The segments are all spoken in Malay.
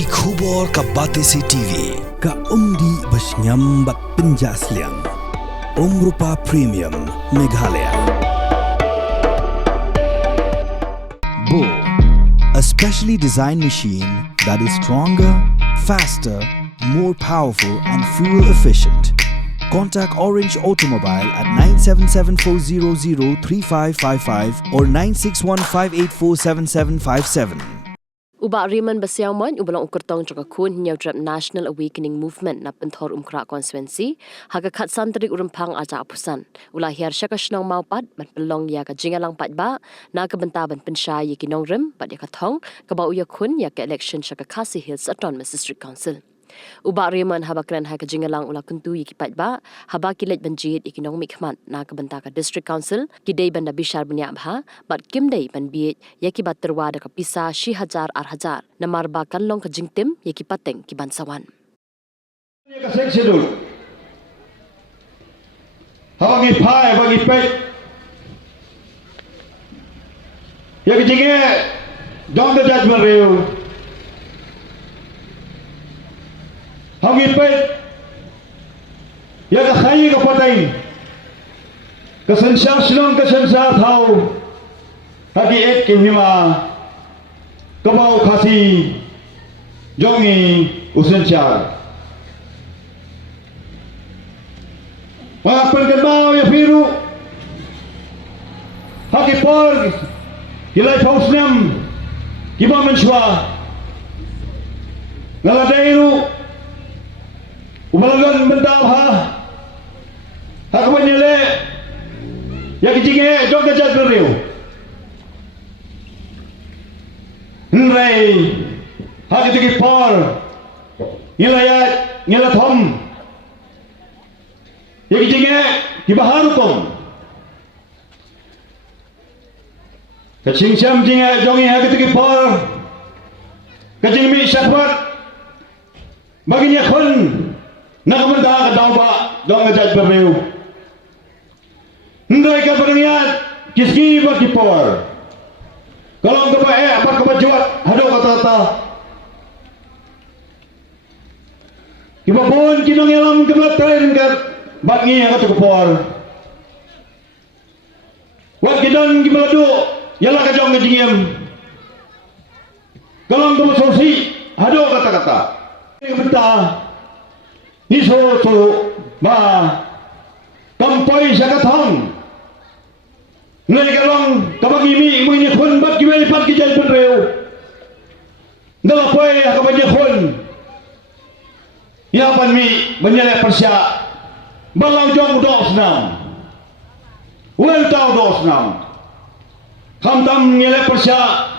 Ki khubor ka Batese TV. Ka umdi basnyam bat penjaslian. Rupa Premium Meghalaya. Bo, a specially designed machine that is stronger, faster, more powerful and fuel efficient. Contact Orange Automobile at 977-400-3555 or 961-584-7757. Ubak Riman Basiang Mon, ubalang ukurtong chakakun, nyawdrap National Awakening Movement na pentor umkra konsuensi, haga katsan tarik urumpang aja apusan. Ulahir syakashnong maupat, ban pelong ya ka jingalang patba, na kabentaban pensya ya kinong rim, bat ya katong, kabau ya kun ya ka election syakakasi Hills Autonomous District Council. Ubak Riman habakran ha ka jingalang ula kuntu ya kipatba, haba kilet banjid ya kinong mikmat na kabenta ka District Council, kidei banda bishar bunyabha, bat kimdei ban biit ya kibat terwada ka pisa shi hajar ar-hajar, na marba kanlong ka jingtim ya kipateng kibansawan. Ya ka seksi dulu. Habangi pai, habangi pek. Ya ka jinge, dong ka judgment reu. Habangi pek. Ya ka khayi ka patay. Ka sansyar silong ka sansyar thau. Hagi ek kinhima. Kabau khasi. Jongi usensyar. Mga pagkabao ya piru. Hagi por. Hilay pausnam. Kiba menswa. Ngaladairu. Umalagan bentaw ha. Hakawan nile. Ya kijinge jog gajat beriu. Nrai. Hagi tiki por. Nilayat. Nilathom. Ya kijinge kibaharukom. Kacing siam jinge jongi hagi tiki por. Kacing mi syahwat. Baginya khun. Nakamanda ka daw ba? Daw nga judge beriu. Nday ka parangyat. Kiski ba kipor? Kalau ka ba apa ka ba juat? Hado ka tata. Kibabon kinong ilang kablatarin ka. Bagi ka tukupor. Wag kidan kibalado. Yala ka jong ngajingim. Kalau ka masorsi. Hado kata-kata. Benta. Iso ba kampai sa kathong ngay kalong kabagimi mo ni khun bat giwe pat kijay penreu dalapoy akabanya khun ya pan mi banyale persya balau jong dos nam wel tau dos nam khamtam ngele persya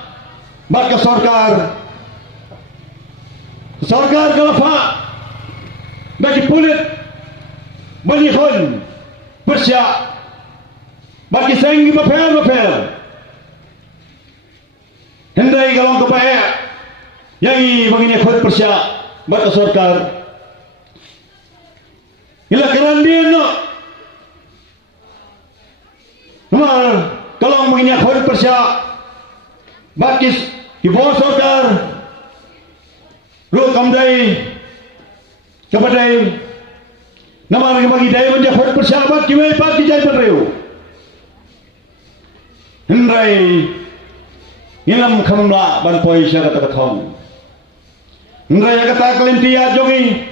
bat ka sarkar kalafa bagi pulit bagi khun persya bagi senggi bapel hendai kalong kepae yang bagi khun persya bagi sarkar ila kerandien no mal kalong bagi khun persya bagi ibu sarkar lu kamdai kepada nama lagi bagi daya menjadi persahabat kiwai pat kijai penreu hendai ilam kamla ban poi sya kata kathong hendai kata kelintia jongi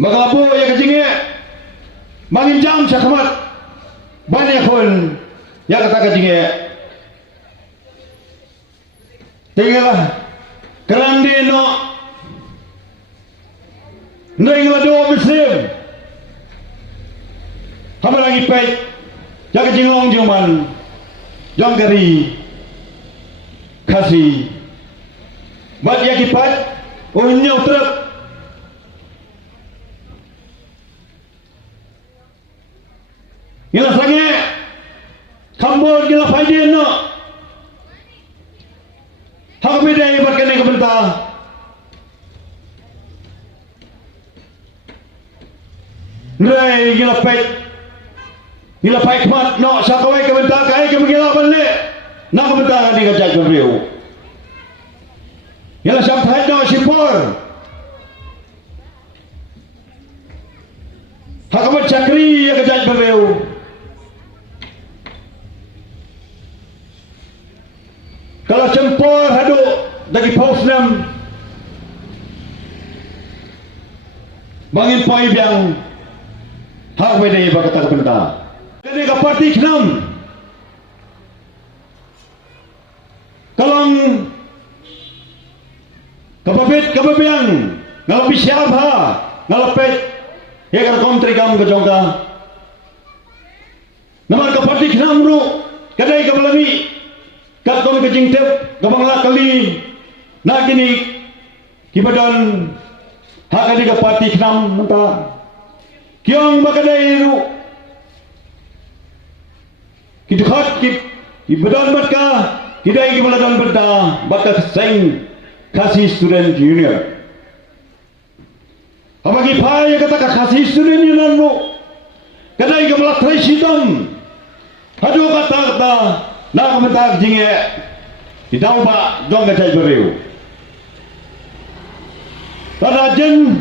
magalabu ya kejinge bangin jam syakmat banyak pun ya kata kejinge tinggallah kerandino Neng lado Muslim, hamba lagi pek, jaga jinglong juman, jong gari, kasih, bat ya kipat, unyau truk, gila sange, kambor gila faiden no, hak beda ibat kene kebentar. Nai gila pek mat no sakawai kebentar kai ke mengila balik nak kebentar ni kajak beriu Ialah sampai dah sipur. Hakamat cakri yang kejat bereu. Kalau cempur haduk dari paus nam. Bangin pai biang hak beda bakata kepenta. Kini ke parti kenam. Kalau kebabian ngalapi siapa ngalapet ya kan kontri kamu ke jongka. Nama ke parti kenam ru kadai ke belami kat kon ke jingtep ke bangla kali nak kini kibadan hak kali ke parti kenam mentah kiong bakadai ru kidhat kibadan batka kidai kibadan berda batka seng kasih student union apagi pai kata kasih student union ru kadai ke melatrai sitam aduh kata nak mentak jinge kita ubah dong kacai beriu tada jen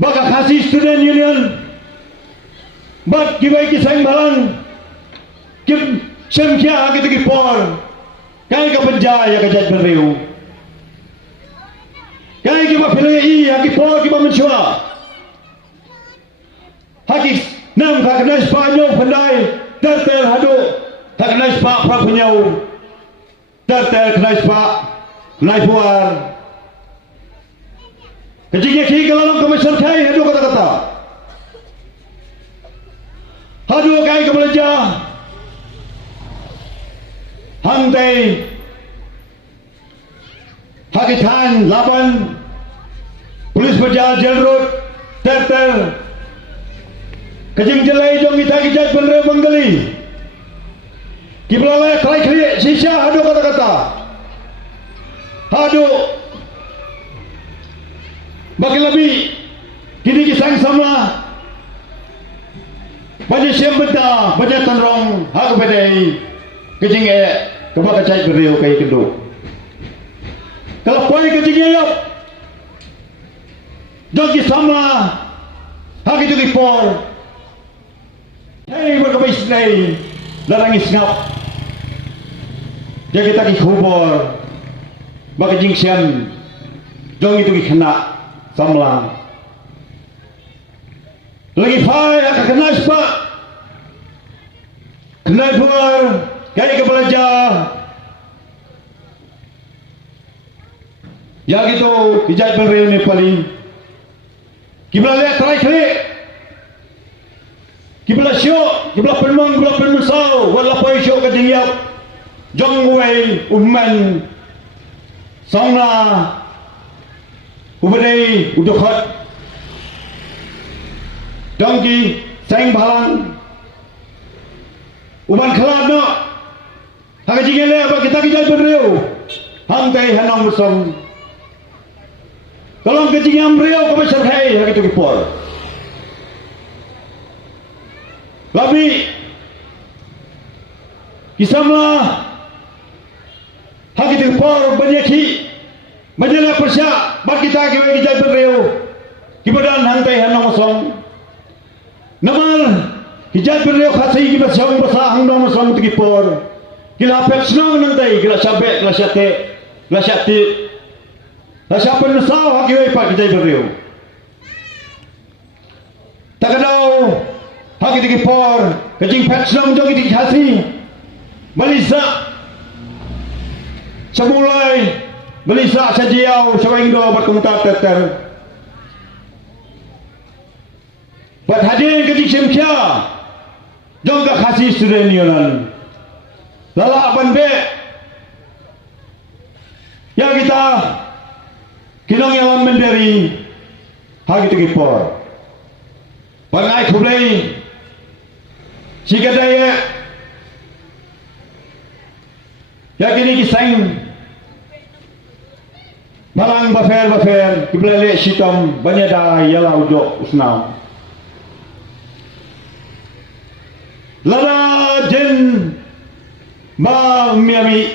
baka kasih student union bat kibai kisang balang kim semkia gitu kipor kai ka penjaya kacai beriu kai kiba pilih kipor kiba mensyua hakis nam kakna Spanyol pandai tertel hadu tak kena sepak prapunyau tertel kena sepak kena puar keciknya kiki kalau komisar kai hadu kata-kata hadu kai kebelaja hantai hakitan laban polis berjalan jalan road tertel kecing jelai jom kita kijat bener menggali Kiblalaya try kali sisa hadu kata-kata. Hadu. Bagi lebih kini kisang sama. Banyak siam benda, banyak tanrong, hak bedai. Kecing kebak kacai beriu kai kedua. Kalau poin kecing yap. Jogi sama. Hak itu dipor. Hei berkebis nai. Larang isngap. Dia kita kubur. Baka jingsian. Jong itu kena samlang. Lagi pai akan kena sepak. Kena buar. Kaya kebelajar. Ya gitu. Hijat berreuni ni paling. Kibla lihat terai klik. Kibla syok, kibla penmusau, wala poy syok kadiyap, jongway, umman, sangna, ubadai, udukhat, dongki, sayang balang, uban kelad no, haka jingele apa kita kijay berriu, hangtay hanang musang, tolong kejingyam riu kabasar hai, haka itu kipor. Labi kisamlah hak itu por banyaki majalah persya bak kita kibai kijai berreu kibadan hantai hanong mosong namal kijai berreu khasi kibat syawang basa hanong mosong tu kipor kila pek senang nantai kila syabek kila syate kila syati kila syapen nesau hak kibai pak kijai berreu tak kadau hak itu kipor kecing pek senang jong itu khasi balisa semulai balisa sajiau sawang do berkomentar teter buat hadir kecing semkia jong ke khasi student union lala apan be ya kita kinong yang menderi hak itu kipor pangai kublai jika daya ya kini kisang malang bafer kiblale sitam banyada yala ujo usnam lala jen ma miami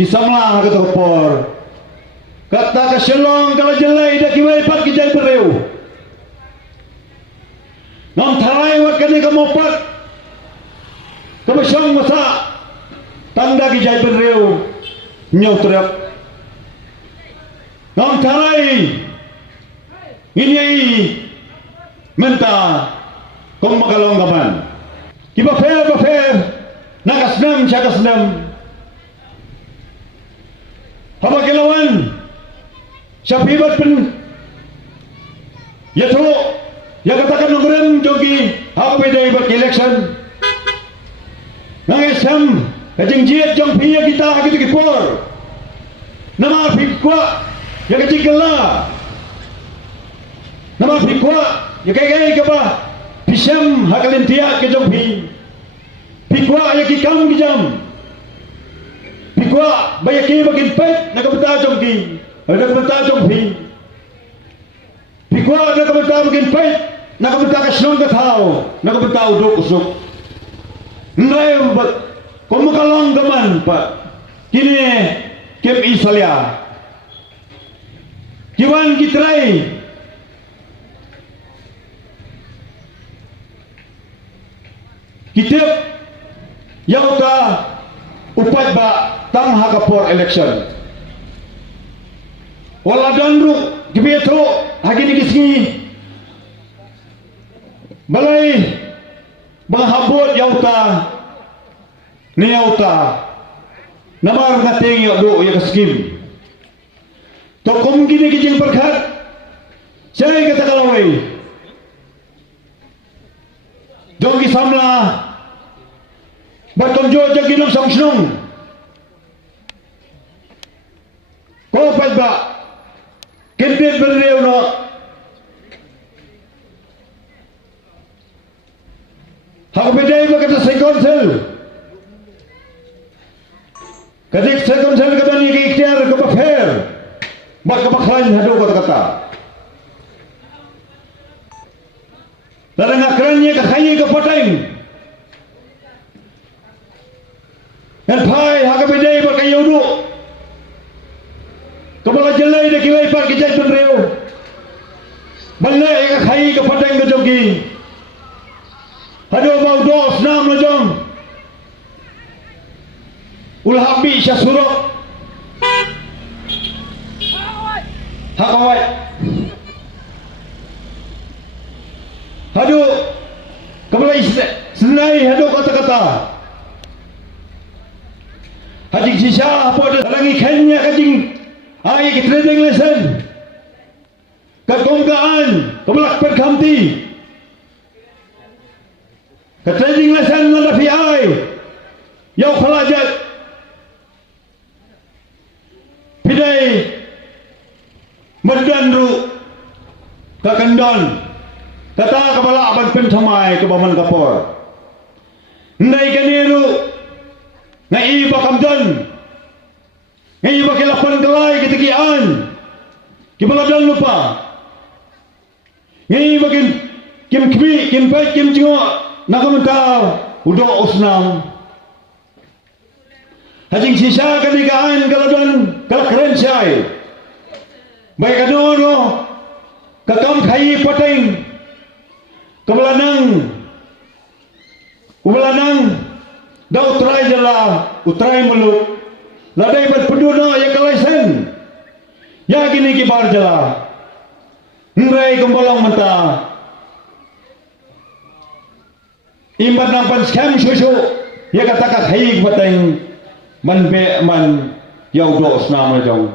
kisamlah kata por. Kata ke Shillong kalau jelai dah kiwai pat kijai bereu. Ngam tharai wat kani kamu pat. Kamu syong masa tanda kijai bereu nyau terap. Ngam tharai ini ai menta kong makalong gaman. Kiba fair nakasnam syakasnam. Haba kilawan Syafibat pun ya tu ya katakan nongkrong jogi apa dari buat election nangisam kajing jiat jong pia kita gitu kipor nama fikwa ya kajing gela nama fikwa ya kaya kapa pisam hakalin tiak ke jong pi fikwa ya kikam kijam fikwa bayaki bakin pet nakabata jong ki ada kata jom pi, pikwa ada kata mungkin pay, nak kata kesenong ketau, nak kata uduk usuk. Nai buat, kamu kalong gaman pak, kini kem Isalia, kiwan kitrai, kita yang udah upat ba tang hakapor election. Wala danru gibeto hagini kisni balai bahabot yauta ni yauta namar ngateng yo do ya kaskim to kom gini kijing perkhat saya kata kalawai dongi samla baton jo jaginong samsnong ko ba Kente berreu no hak bedai kata sekonsel kadik sekonsel kata ni ke ikhtiar ke fair bak baklan hadu kata larang akrannya ke khayi ke pateng dan pai hak bedai bak kayudu kepala jelai dah kiwai par kijai penreu balai ke khai ke padang ke jogi hado bau dos nam la jong ulah habis syasuro hakawai hado kepala senai hado kata-kata hajing sisa apa ada langi kanya kajing ay trading lesson kagonggaan kemelak perkamti ke trading lesson nanda fi ay yaw khalajat pidai merdandru kakandon kata kepala abang pentamai ke baman kapor nai kaniru ngai bakamdon ngayon ba kilapan kalay kitikian kibaladang lupa ngayon ba kim kmi kim pet kim jingo nakamantaw udo osnam hajing sisa kanikaan kaladon kalakren siyay baik kanono kakam khayi pateng kabalanang daw utray jala utray muluk ladai berpeduna ya kalaisan ya gini kibar jala ngerai kembolong mentah imbat nampan skam susu ya katakan hai bateng man be man yau dos nama jong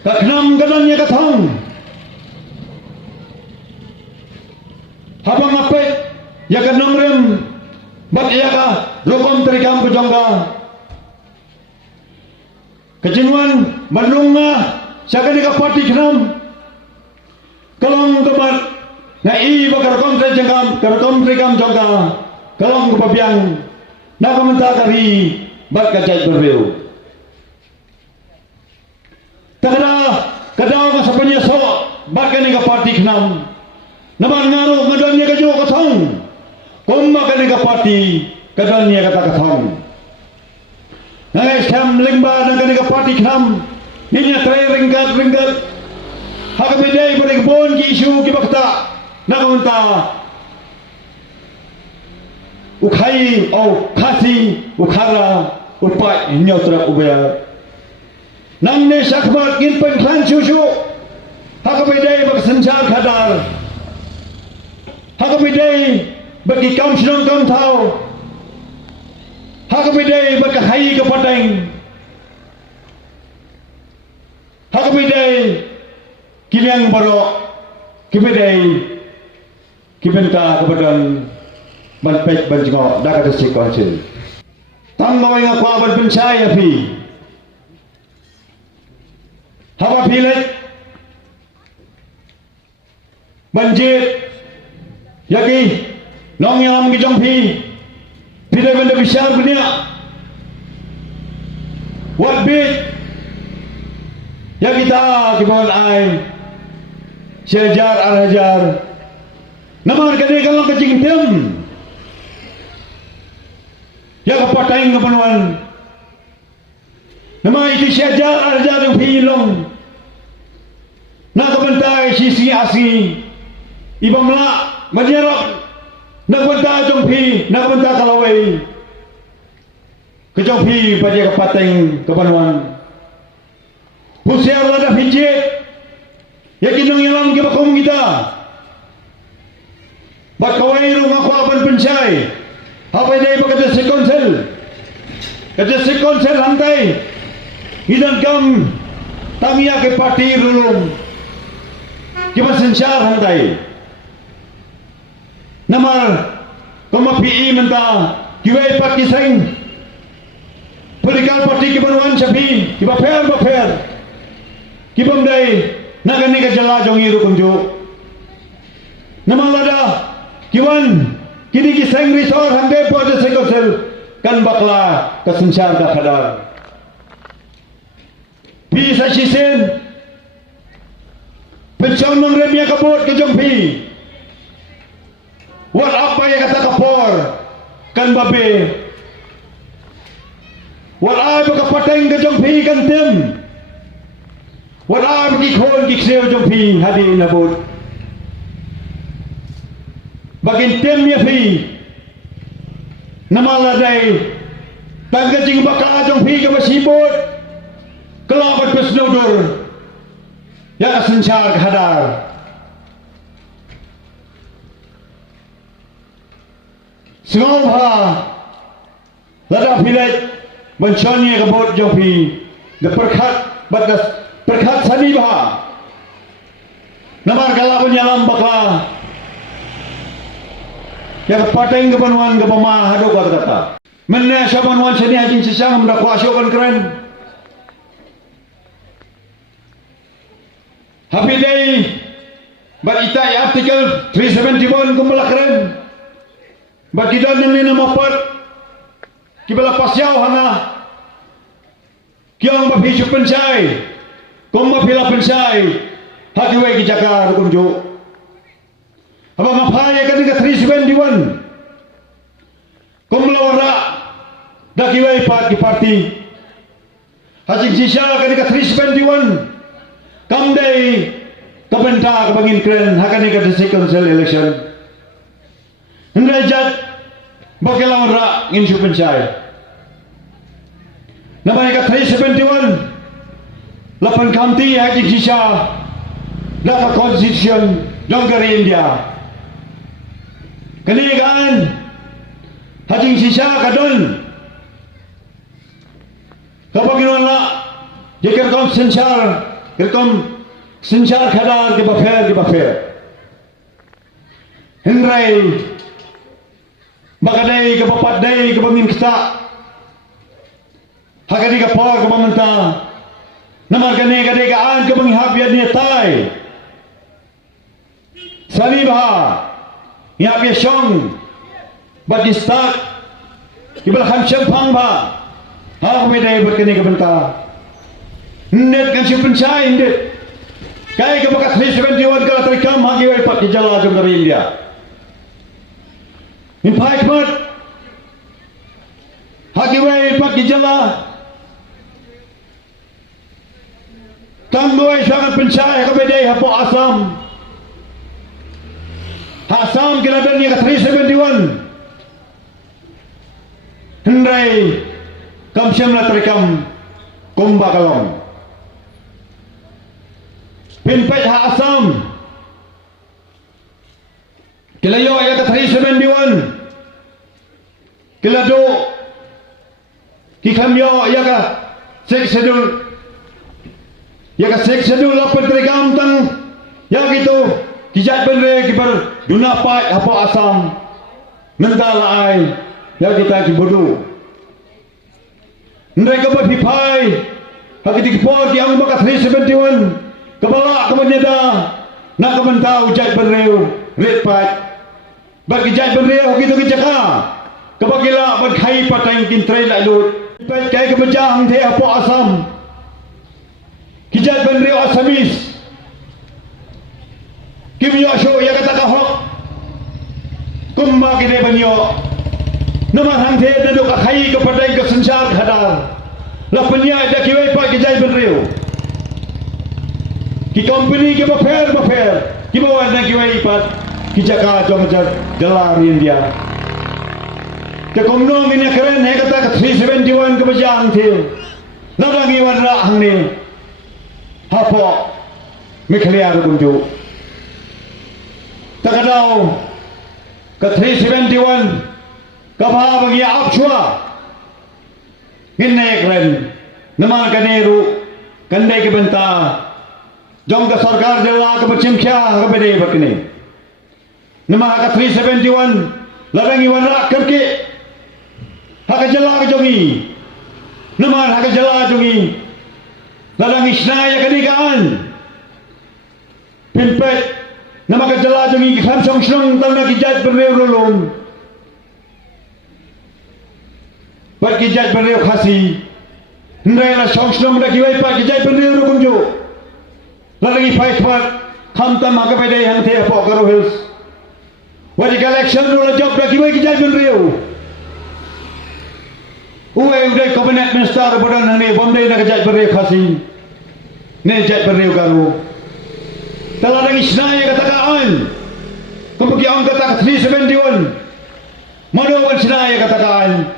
kaknam ganan ya kathang habang apet ya kanam rem bat iya ka lokom terikam pujangga kejenuan bandunga siaga ni kapati kenam kalong kebat ngai bakar kom terikam jangga kalong kebabiang nak mentah kari bat kacai berbeu kadang masapanya so bat kani kapati kenam naman ngaruh ngadanya kajo kasang kumma kani kapati kadon niya kata-katong. Nangis kam lingba ng kanika party kam, niya tray ringkat. Hakabiday balik bon ki isu ki bakta, nakunta ukhai au khasi ukhara upai nyotra ubaya. Nang ne sakmat kin pen klan susu, hakabiday bak sanjar khadar, hakabiday bagi kaum senang kaum tahu, hakabiday bak hai kepadang, hakabiday kiliang baru kibedai kibenta kebadan banpek banjengok dah kata si konsil tang mau yang aku abad pencaya pi hawa pilet banjir yaki nong yang mengijong pi pilih benda besar dunia what bit ya kita kibawal ay sejar al-hajar naman kani kalau kecing tim ya kapataing kepenuhan nama itu sejar al-hajar yang hilong nak kebentai sisi asli iba melak menyerap nak kebentai jompi nak kebentai kalawai kejompi pada kapataing kepenuhan Pusiar lada hijit, yakin nang ilang kibakom kita. Bat kawai rumah kuapan pencai, apa ini berkata si konsel, kata si konsel lantai, idan kam tamia ke parti rulung, kiba sensyar lantai. Namar koma PI menta, kiwai pat kiseng, politikal parti kibanuan sabi, kiba fair. Kibam day nagani ka jala jong iru kumju namang lada kiwan kini kiseng risor hangge po de sekosel kan bakla kasensyar da kadar pi sa sisen pensyon ng remya kabot ke jong pi wat apa ya kata kapor kan babe wat ay bakapateng ke jong pi kan tim wala magikon gikseo jompi hadi nabot bagin tem ya fi namaladay tagajing baka jompi ka masibot kelabat besnodor ya asensyar hadar sengau ha lada pilet mensyani kabot jompi de perkat batas perkat sani bah namar kala penyalam bakla ya pateng kepenuhan kepemah hado kata mennya saban wan seni hajing sisang mendak kuasokan keren happy day bat itai artikel 371 kumbala keren bat kita nilai nama pat kibala pasyau hana kiang babisu pencai Kumba pila pensai hati wei ki Jakarta kunju apa ngapaya kan ka 371 kumla wara daki wei pat ki parti hajing sisa kan ka 371 kamdai kabenta ka bangin kren hakan ka district council election hendai jat bakela wara ngin su pensai namanya ka 371 lapan county haji sisa dapat constitution negara India kenigaan haji sisa kadon kapaginuan la jika kom sensar kadar di bafer Henry bakadai ke bapat dai ke pamin kita hakadi ke por ke pamenta namar kani kadegaan ke menghabian ni tai salibha ya be shong badistak ibal khamsham phang ba ha me dai berkani ke benta net kan si pencai net kai ke bakat 371 kala terikam hagi wai pat di jala jom dari India in paikmat hagiway pat gijala Kanggoy sangat pencahaya kabedai hapo Asam. Asam kiladan yang ke 371. Hendrai kamsyam la terikam kumba kalong. Pinpet ha Asam. Kilayo yang ke 371. Kilado kikamyo yang ke 6 schedule. Ya ka seksyenul lapar terikam tang ya gitu kijat benre kibar dunapai hapo Asam nentala ai ya kita kibodu ndai ka pipai hakiti kipor ki ang baka 371 kabala kamanyada na kamantau jat benre red pat bagi jat benre hakito kijaka kabagila bad khai patang kin trail alut pat kai ka bajang the hapo Asam Kijat benrio Asamis Kimyo asyo ya kata kahok Kumma kine banyo Naman hangte nadok akhay kepada yang kesensyar khadar Lapanya ada kiwai pak kijat benrio Ki company ki bafer Ki bawa na kiwai pat Kijaka jomajar jalar India Ke komnong ini keren hai kata 371 kebajang the Nadangi warna hang ni Hapo Mikliar kunju Takadaw Ke 371 Kabha bagi apswa Ginne kren Naman kaneru Kandai ke benta Jom ke sarkar jala ke bercimkya ke bede berkini Nama ke 371 Larangi wanrak kerke Haka jala ke jongi Naman haka jala jongi Lalang isnaya kanikaan Pimpet Nama kajala jungi Khamsong senong Tanda kijat berleu rolong Bat kijat berleu khasi Hendai lah song senong Dah kiwai pat kijat berleu rolong jo Lalang ipai kbat Khamtam maka pedai hang te apok karo hills Wadi collection Rula job dah kiwai kijat berleu Uwe udah kabinet minister badan ini Bombay nak jat berleu khasi Ni jat berleu garu Telah lagi senaya katakaan Kemudian kata 371 Manuan senaya katakaan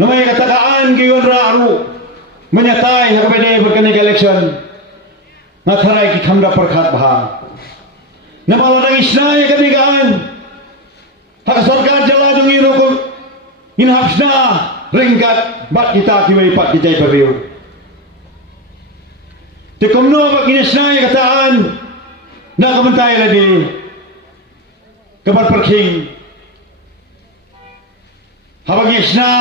Namanya katakaan Kiwan raru Menyatai kepada berkenik election Natarai ki khamda perkhat baha Nama lagi senaya katakaan Hak sarkar jala jungi rukun Inhapsna ringkat bat kita kiwai pat kita berriu. Tekomno bak inisna kataan na kamentay lagi kabar perking. Habang isna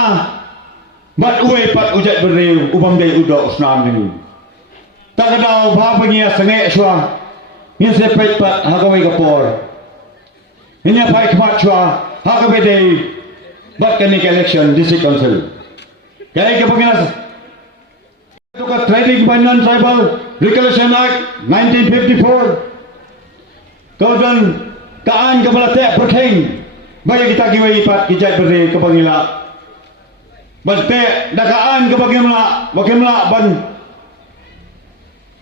bat uwe pat ujat berriu ubam day udo usnam ni. Takadaw bhapangiya sange aswa yin sepet pat hagawai kapor. Inya pai kmat chwa hagawai day But can election district council. Kaya kepenginas. Tukar Trading by Non-Tribal Regulation Act 1954. Kemudian kaan kepala tek perking. Bagi kita kiwai ipat kijat beri kepengila. Bertek dakaan kepengila ban.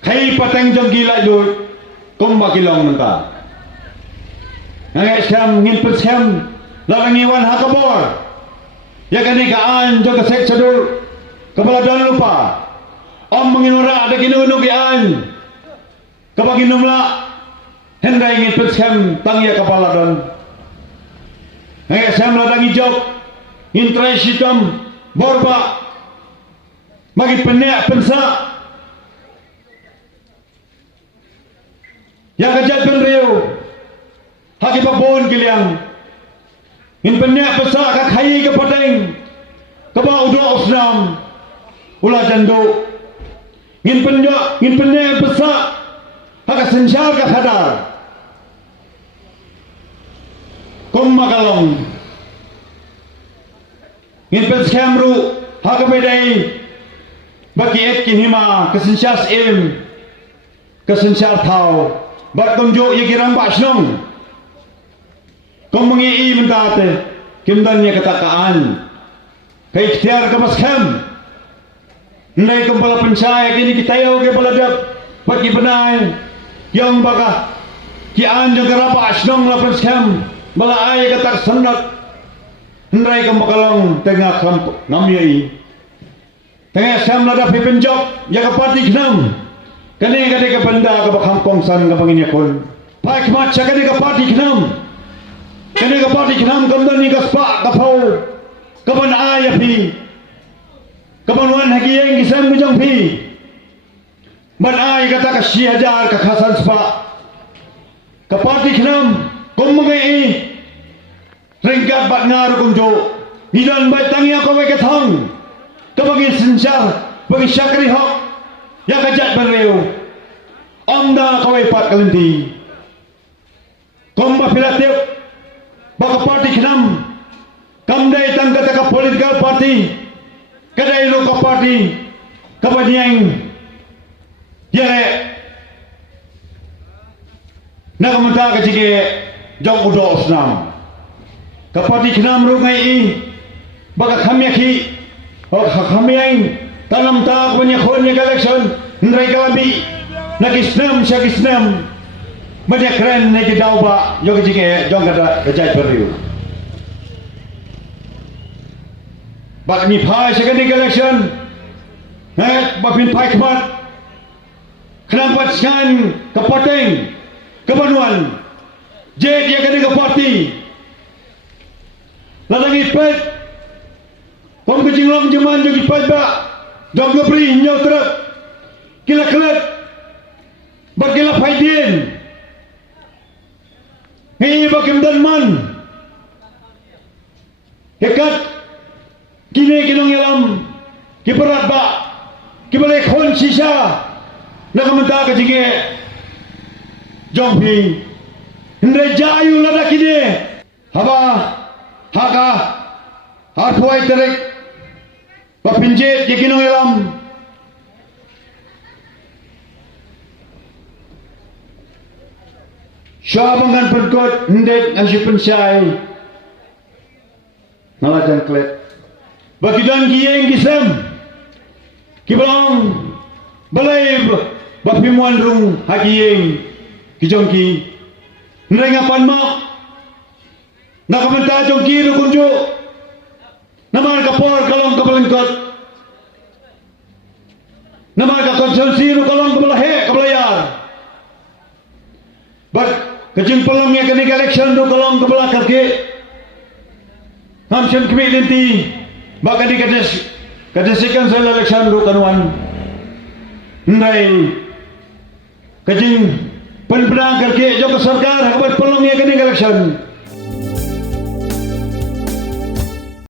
Kai pateng jong gila dulu. Kumba kilong mentah. Nangai siam ngin persiam. Larangiwan hakabor. Ya kanikaan jaga seks sedul kepala dan lupa om menginura ada kinunugian kebaginumla hendai ingin persem tangya kepala dan sem ladang hijau interest hitam borba bagi penek pensa yang kejat penriu haki babon kiliang in penek besar kak hai ke padang ke bawah udah osnam ulah jandu in penek besar hak sensyal kak hadar kom makalong in peskamru hak bedai bagi et kinima kesensyas im kesensyar thau bat komjo ye kirang basnong kau mengi mentate kimdannya katakaan Kay ikhtiar ka maskam. Nay kembala pencaya kini kita yo ke baladap pagi benai yang baka ki anjang kerapa asnong la penskam bala ay katak sanat. Nay kembakalong tengah kamp ngamyai. Tengah sam lada penjok ya ka parti knam. Kani ka benda ka bakham kongsan ka panginya kon. Pai khmat cha kani ka parti knam. Kani ka parti knam kamdan ni ka spa ka phau. Kapan ayah pi, kapan wan hagi yang kisam bujang pi, ban ayah kata kasih hajar kekhasan spa, kapati kenam, kumengai, ringkat bat ngaru kumjo, hidan baik tangi aku baik ketang, kabagi senjar, bagi syakri hak, yang kajat bereu, amda kau pat kalenti, komba filatif, baka parti kenam. Kamdai tangga taka political party, kadai loka party, kapanyang yare nakamata kajike jong udo osnam. Kapati kinam rungai I, baka kamyaki, o kamyang tanam ta kapanya khonnya election, nrai kalabi, nagisnam syagisnam, banyak keren nagi dauba, yo kajike jong kada kajai beriu. Bak ni pai second election, bapin pai kemat, kenapa sekarang kepoteng, kebanuan, jadi dia kena ke parti, lalang ipet, kom kecinglang jaman jadi ipet bak, dong ngeberi nyau terap, kila kelat, bakila faidin, ini bakim danman, hekat. Kini kinong yalam kiperat ba kibalik hon sisa nakamenta ka jige jompi ndre jayu lada kini haba haka harpuai terek papinjet ye kinong yalam syabangan perkot ndet nasi pensai ngalajan klet bakidan kiyeng kisam kibalong balai bapimuan rung hakiyeng kijongki nrengapan mak nakamenta jongki rukunjo naman kapor kalong kapalengkot naman kakonsensi rukalong kabalahe kabalayar bat kejing pelongnya kenik election rukalong kabalakake hamsen kemilinti baka di kadesikan sa eleksyon do kanuan ndai kajing penperang kerke jo ke sarkar habat pelong ya kini eleksyon